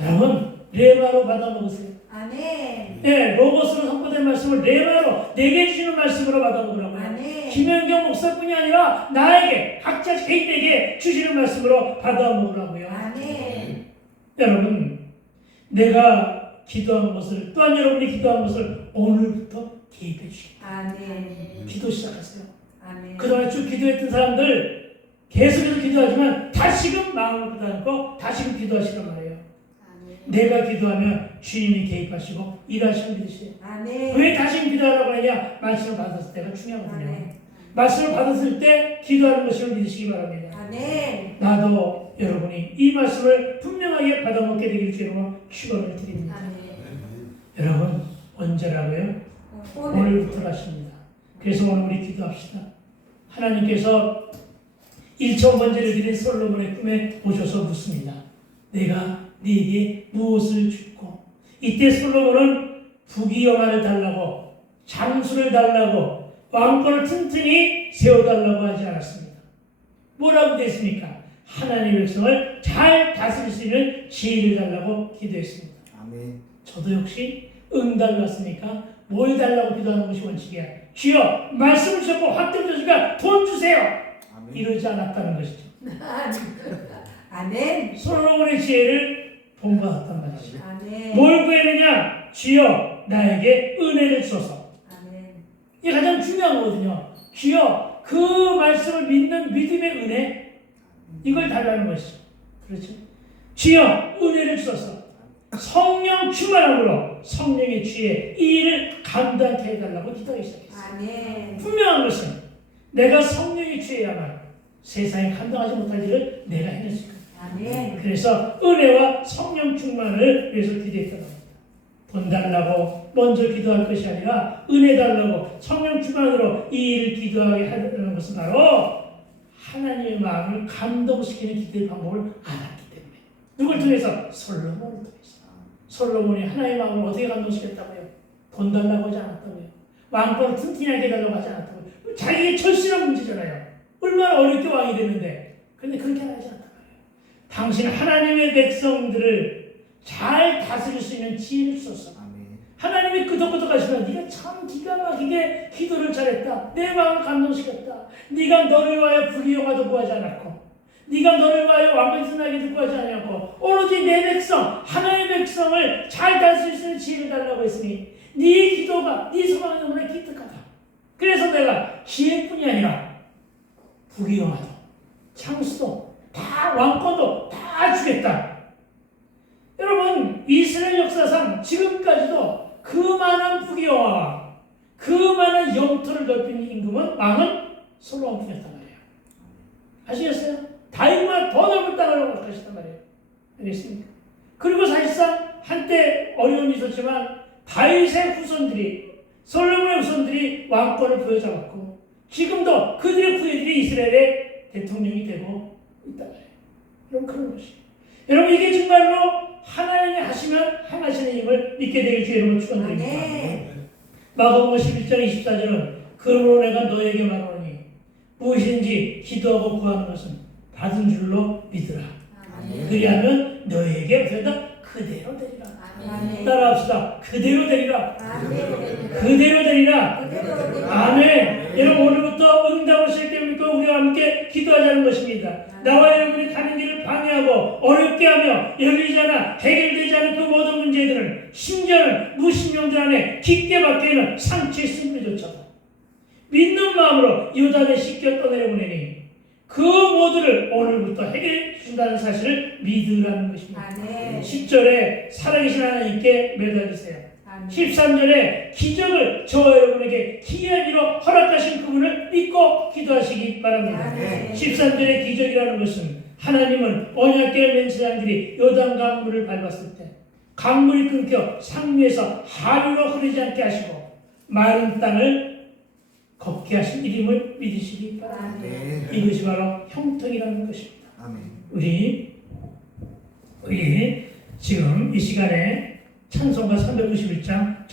여러분 레마로 받아 먹으세요. 아멘. 네, 로고스로 선포된 말씀을 레마로 내게 주시는 말씀으로 받아 먹으라고요. 아멘. 김현경 목사뿐이 아니라 나에게 각자 개인에게 주시는 말씀으로 받아 먹으라고요. 아멘. 여러분 내가 기도한 것을 또한 여러분이 기도한 것을 오늘부터 기입해 주시기 바랍니다. 아멘. 기도 시작하세요. 아멘. 그동안 쭉 기도했던 사람들 계속해서 기도하지만 다시금 마음을 붙잡고 다시금 기도하시란 말이에요. 내가 기도하면 주님이 개입하시고 일하시는 믿으세요. 아멘. 왜 다시금 기도하라고 하냐? 말씀을 받았을 때가 중요하거든요. 아멘. 말씀을 받았을 때 기도하는 것을 믿으시기 바랍니다. 아멘. 나도 여러분이 이 말씀을 분명하게 받아먹게 되길 주님으로 축원을 드립니다. 아멘. 여러분 언제라고요? 오늘부터 하십니다. 그래서 오늘 우리 기도합시다. 하나님께서 1천 번째를 드린 솔로몬의 꿈에 오셔서 묻습니다. 내가 네게 무엇을 줄고? 이때 솔로몬은 부귀영화를 달라고 장수를 달라고 왕권을 튼튼히 세워달라고 하지 않았습니다. 뭐라고 됐습니까? 하나님의 백성을 잘 다스릴 수 있는 지혜를 달라고 기도했습니다. 아멘. 저도 역시 달랐습니까? 뭘 달라고 기도하는 것이 원칙이야. 주여 말씀을 주셨고 확대 주시니까 돈 주세요. 아멘. 이러지 않았다는 것이죠. 아멘. 솔로몬의 지혜를 본받았단 말이죠. 아멘. 뭘 구했느냐? 주여 나에게 은혜를 주소서. 아멘. 이게 가장 중요한 거거든요. 주여 그 말씀을 믿는 믿음의 은혜 이걸 달라는 것이죠. 그렇죠? 주여 은혜를 주소서. 성령 충만함으로 성령의 지혜 이 일을 감당케 해달라고 기도하기 시작했어요. 아멘. 분명한 것은 내가 성령의 지혜야만 세상에 감당하지 못할 일을 내가 해낼 수 있다. 아멘. 그래서 은혜와 성령 충만을 위해서 기도했던 겁니다. 돈 달라고 먼저 기도할 것이 아니라 은혜 달라고 성령 충만으로 이 일을 기도하게 하는 것은 바로 하나님의 마음을 감동시키는 기도의 방법을 알았기 때문에. 누굴 통해서? 솔로몬을 통해서. 솔로몬이 하나님의 마음을 어떻게 감동시켰다고요? 돈 달라고 하지 않았다고요? 왕권을 튼튼하게 해달라고 하지 않았다고요? 자기의 절실한 문제잖아요. 얼마나 어렵게 왕이 되는데. 그런데 그렇게 하지 않았다고요. 당신은 하나님의 백성들을 잘 다스릴 수 있는 지혜를 주소서. 하나님이 끄덕끄덕 하시면 네가 참 기가 막히게 기도를 잘했다. 내 마음을 감동시켰다. 네가 너를 위하여 부귀영화도 구하지 않았고 네가 너를 위하여 왕권이 튼튼하게도 구하지 않았고 오로지 내 백성 하나님의 백성을 잘 다스릴 수 있는 지혜를 달라고 했으니 네 기도가 네 소망이 너무나 기특하다. 그래서 내가 지혜뿐이 아니라 부귀영화도 창수도 다 왕권도 다 주겠다. 여러분 이스라엘 역사상 지금까지도 그 그 많은 부귀와 그 많은 영토를 넓힌 임금은 왕은 솔로몬 뿐이었단 말이에요. 아시겠어요? 다윗보다 더 넓은 땅을 얻으셨단 말이에요. 알겠습니까? 그리고 사실상 한때 어려움이 있었지만 다윗의 후손들이 솔로몬의 후손들이 왕권을 부여잡았고 지금도 그들의 후예들이 이스라엘의 대통령이 되고 있단 말이에요. 여러분 그런 것이. 여러분 이게 정말로 하나님이 하시면 행하시는 힘을 믿게 되길 주 여러분 축원드립니다. 마가복음 11장 24절은 그러므로 내가 너에게 말하노니 무엇인지 기도하고 구하는 것은 받은 줄로 믿으라. 그리하면 너에게 그다 그대로 되리라. 따라합시다. 그대로 되리라. 그대로 되리라. 아멘. 여러분 오늘부터 응답을 시작됩니까? 우리와 함께 기도하자는 것입니다. 나와 여러분이 가는 길을 방해하고 어렵게 하며 열리지 않아 해결되지 않은 그 모든 문제들은 심지어는 무신령들 안에 깊게 박혀있는 상처의 쓴물조차도 믿는 마음으로 요단에 씻겨 떠내려보내니 그 모두를 오늘부터 해결해 주신다는 사실을 믿으라는 것입니다. 10절에 살아계신 하나님께 매달리세요. 13절에 기적을 저와 여러분에게 기이한 일로 허락하신 그분을 믿고 기도하시기 바랍니다. 13절의 기적이라는 것은 하나님은 언약궤 맨 제사장들이 요단강 물을 밟았을 때 강물이 끊겨 상류에서 하류로 흐르지 않게 하시고 마른 땅을 걷게 하신 이름을 믿으시기 바랍니다. 이것이 바로 형통이라는 것입니다. 우리 지금 이 시간에 찬송가 391장